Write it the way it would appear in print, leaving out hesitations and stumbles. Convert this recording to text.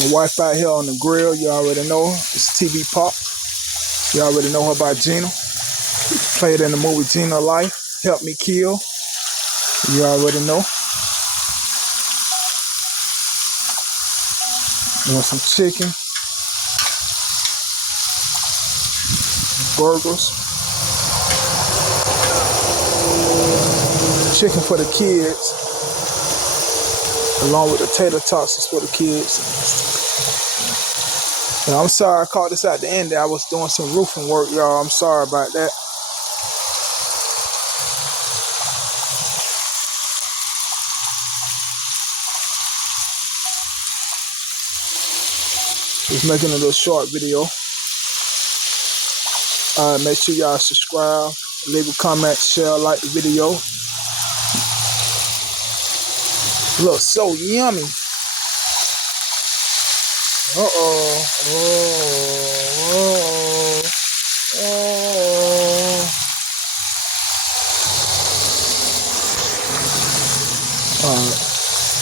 My wife out here on the grill, you already know her. It's TV Pop. You already know her by Gina. Played in the movie Gina Life, Help Me Kill. You already know. You want some chicken, burgers, chicken for the kids, along with the tater tots for the kids. Now, I'm sorry I caught this at the end there. I was doing some roofing work, y'all. I'm sorry about that. Just making a little short video. Make sure y'all subscribe, leave a comment, share, like the video. Looks so yummy. Alright.